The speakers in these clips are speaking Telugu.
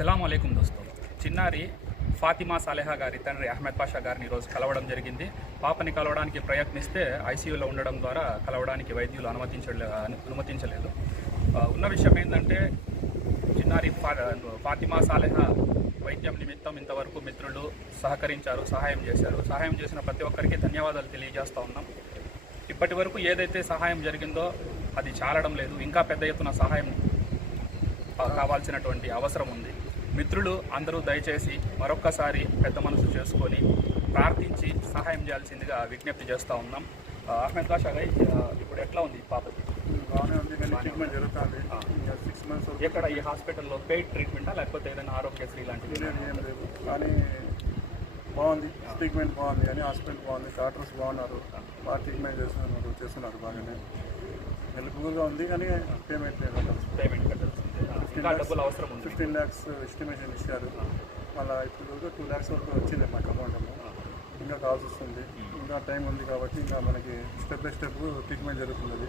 అలైకుం దోస్తు. చిన్నారి ఫాతిమా సాలెహా గారి తండ్రి అహ్మద్ పాషా గారిని ఈరోజు కలవడం జరిగింది. పాపని కలవడానికి ప్రయత్నిస్తే ఐసీయూలో ఉండడం ద్వారా కలవడానికి వైద్యులు అనుమతించలే అనుమతించలేదు. ఉన్న విషయం ఏంటంటే చిన్నారి ఫాతిమా సాలెహా వైద్యం నిమిత్తం ఇంతవరకు మిత్రులు సహకరించారు సహాయం చేశారు. సహాయం చేసిన ప్రతి ఒక్కరికి ధన్యవాదాలు తెలియజేస్తూ ఉన్నాం. ఇప్పటి వరకు ఏదైతే సహాయం జరిగిందో అది చాలడం లేదు. ఇంకా పెద్ద ఎత్తున సహాయం కావాల్సినటువంటి అవసరం ఉంది. మిత్రులు అందరూ దయచేసి మరొక్కసారి పెద్ద మనసు చేసుకొని ప్రార్థించి సహాయం చేయాల్సిందిగా విజ్ఞప్తి చేస్తూ ఉన్నాం. అహ్మద్ ఆ, ఇప్పుడు ఎట్లా ఉంది పాపకి? బాగానే ఉంది. కానీ ట్రీట్మెంట్ జరుగుతుంది. సిక్స్ మంత్స్ ఎక్కడ ఈ హాస్పిటల్లో పెయిడ్ ట్రీట్మెంటా లేకపోతే ఏదైనా ఆరోగ్యశ్రీ లాంటిది? కానీ బాగుంది. ట్రీట్మెంట్ బాగుంది కానీ హాస్పిటల్ బాగుంది. డాక్టర్స్ బాగున్నారు. బాగా ట్రీట్మెంట్ చేస్తున్నారు చేస్తున్నారు బాగానే. హెల్ప్ఫుల్గా ఉంది కానీ పేమెంట్ లేదు. పేమెంట్ కట్టాల్సిందే ఆ, ఇంకా డబ్బులు అవసరం ఉంది. ఫిఫ్టీన్ ల్యాక్స్ ఎస్టిమేషన్ ఇచ్చారు. మళ్ళీ ఇప్పుడు టూ ల్యాక్స్ వరకు వచ్చింది మాకు అమౌంట్ ఇంకా కావాల్సి వస్తుంది. ఇంకా టైం ఉంది కాబట్టి ఇంకా మనకి స్టెప్ బై స్టెప్ ట్రీట్మెంట్ జరుగుతుంది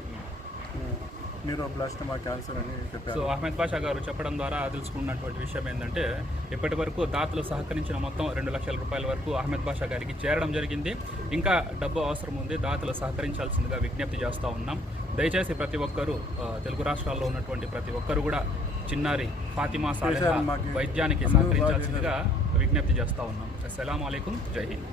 న్యూరో బ్లాస్టమా క్యాన్సర్ అని సో చెప్పారు అహ్మద్ పాషా గారు చెప్పడం ద్వారా తెలుసుకున్నటువంటి విషయం ఏంటంటే ఇప్పటి వరకు దాతలు సహకరించిన మొత్తం రెండు లక్షల రూపాయల వరకు అహ్మద్ పాషా గారికి చేరడం జరిగింది. ఇంకా డబ్బు అవసరం ఉంది దాతలు సహకరించాల్సిందిగా విజ్ఞప్తి చేస్తూ ఉన్నాం. దయచేసి ప్రతి ఒక్కరూ తెలుగు రాష్ట్రాల్లో ఉన్నటువంటి ప్రతి ఒక్కరు కూడా చిన్నారి ఫాతిమా సాలెహా. వైద్యానికి సహకరించాల్సిందిగా విజ్ఞప్తి చేస్తూ ఉన్నాం. అస్సలం అయికం జై హింద్.